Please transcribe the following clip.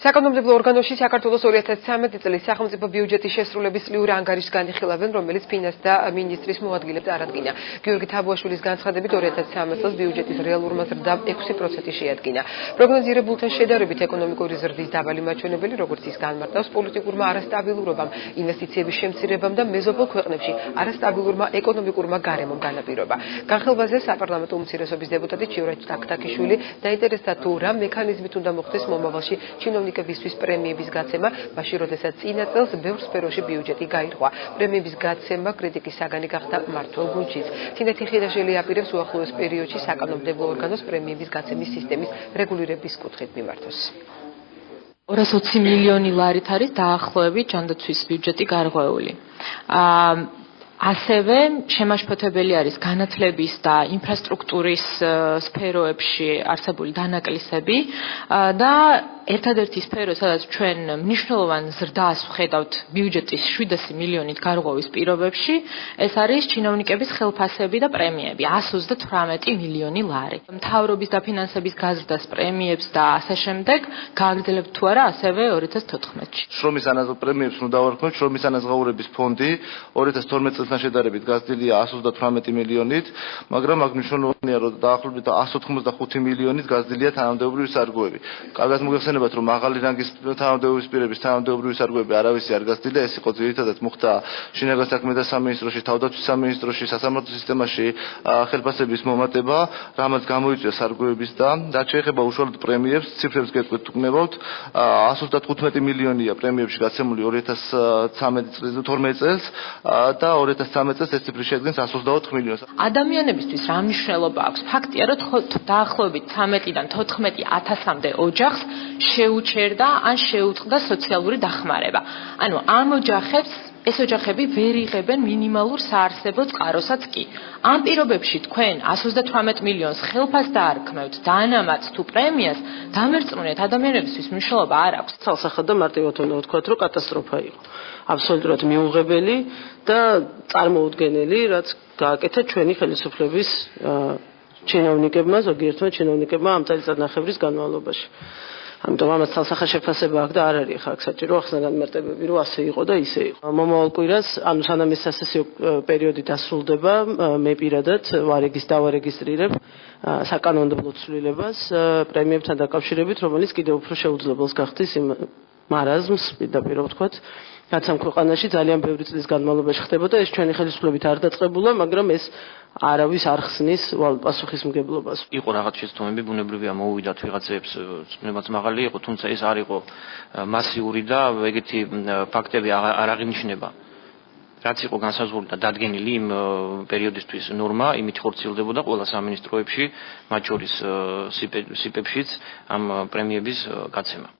საკანონმდებლო ორგანოში საქართველოს 2013 წლის სახელმწიფო ბიუჯეტის შესრულების წლიური ანგარიშს განიხილავენ, რომელიც ფინანსთა მინისტრის მოადგილედ წარადგინა. გიორგი თაბუაშვილის განცხადებით 2013 წელს ბიუჯეტის რეალურმა ზრდამ 6% შეადგინა. პროგნოზირებულთან შედარებით ეკონომიკური ზრდის დაბალი მაჩვენებელი, როგორც ის განმარტავს, პოლიტიკურმა არასტაბილურობამ, ინვესტიციების შემცირებამ და მეზობელ ქვეყნებში არასტაბილურმა ეკონომიკურმა გარემომ განაპირობა. განხილვაზე საპარლამენტო უმცირესობის დეპუტატი ჩივრა ტაკტაკიშვილი დაინტერესდა თუ რა მექანიზმით უნდა მოხდეს მომავალში ჩინოვნიკებისთვის პრემიების გაცემა, მაშინ როდესაც წინა წელს ბევრ სფეროში ბიუჯეტი გაირღვა. პრემიების გაცემა კრიტიკის საგანი გახდა მმართველ გუნდშიც. თინეთი ხიდაშელი აპირებს უახლოეს პერიოდში საკანონმდებლო ორგანოს პრემიების გაცემის სისტემის რეგულირების კუთხით მიმართოს. 220 მილიონი ლარით არის დაახლოებით ჯანდაცვის ბიუჯეტი გარღვეული. ასევე შემაშფოთებელი არის განათლების და ინფრასტრუქტურის სფეროებში არსებული დანაკლისები და ერთადერთი სფერო, სადაც ჩვენ მნიშვნელოვან ზრდას ვხედავთ ბიუჯეტის 700 მილიონით გარღვევის პირობებში, ეს არის ჩინოვნიკების ხელფასები და პრემიები, 138 მილიონი ლარი. მთავრობის დაფინანსების გაზრდას, პრემიებს და ასე შემდეგ გააგრძელებთ თუ არა ასევე 2014-ში. შრომის პრემიებს უნდა დავარქმევთ, შრომის ანაზღაურების ფონდი 2012 წელს შედარებით გაზრდილია 138 მილიონით, მაგრამ აქ მნიშვნელოვანია, რომ დაახლოებით 185 მილიონით გაზრდილია თანამდებობრივი სარგოები. კარგად მოგეხსენებათ, რომ მაღალი რანგის თანამდებობის პირების თანამდებობრივი სარგოები არავისი არ გაზრდილია, ეს იყო ძირითადად მოხდა შინაგან საქმეთა სამინისტროში, თავდაცვის სამინისტროში, სასამართლო სისტემაში ხელფასების მომატება, რამაც გამოიწვია სარგოების და რაც შეეხება უშუალოდ პრემიებს, ციფრებს გეტყვით თუ გნებავთ, 135 მილიონია პრემიებში გაცემული 2012 წელს და 2013 წელს ეს ციფრი შეადგენს 124 მილიონს. ადამიანებისთვის რა მნიშვნელობა აქვს? ფაქტია, რომ დაახლოებით 13-დან 14,000-მდე ოჯახს შეუჩერდა ან შეუწყდა სოციალური დახმარება. ანუ ამ ოჯახებს ეს ოჯახები ვერ იღებენ მინიმალურ საარსებო წყაროსაც კი. ამ პირობებში თქვენ 138 მილიონს ხელფას დაარქმევთ, დანამატს თუ პრემიას, დამერწმუნეთ, ადამიანებისთვის მნიშვნელობა არ აქვს. ცალსახად და მარტივად უნდა ვთქვათ, რომ კატასტროფა იყო. აბსოლუტურად მიუღებელი და წარმოუდგენელი, რაც გააკეთა ჩვენი ხელისუფლების ჩინოვნიკებმა, ზოგიერთმა ჩინოვნიკებმა ამ წელიწადნახევრის განმავლობაში. ამიტომ ამას თალსახად შეფასება აქვს და არ არის ახლა აქ საჭირო ახსნა განმარტებები, რომ ასე იყო და ისე იყო. მომავალ კვირას, ანუ სანამ ეს სასესიო პერიოდი დასრულდება, მე პირადად დავარეგისტრირებ საკანონმდებლო ცვლილებას პრემიებთან დაკავშირებით, რომელიც კიდევ უფრო შეუძლებელს გახდის იმ მარაზმს, პირდაპირ ვთქვათ, რაც ამ ქვეყანაში ძალიან ბევრი წლის განმავლობაში ხდებოდა. ეს ჩვენი ხელისუფლებით არ დაწყებულა, მაგრამ ეს არავის არ ხსნის პასუხისმგებლობას. იყო რაღაც შეცდომები, ბუნებრივია მოუვიდათ ვიღაცებს, წნებაც მაღალი იყო, თუმცა ეს არ იყო მასიური და ეგეთი ფაქტები არ აღინიშნება. რაც იყო განსაზღვრული და დადგენილი იმ პერიოდისთვის ნორმა, იმით ხორციელდებოდა ყველა სამინისტროებში, მათ შორის სიპებშიც ამ პრემიების გაცემა.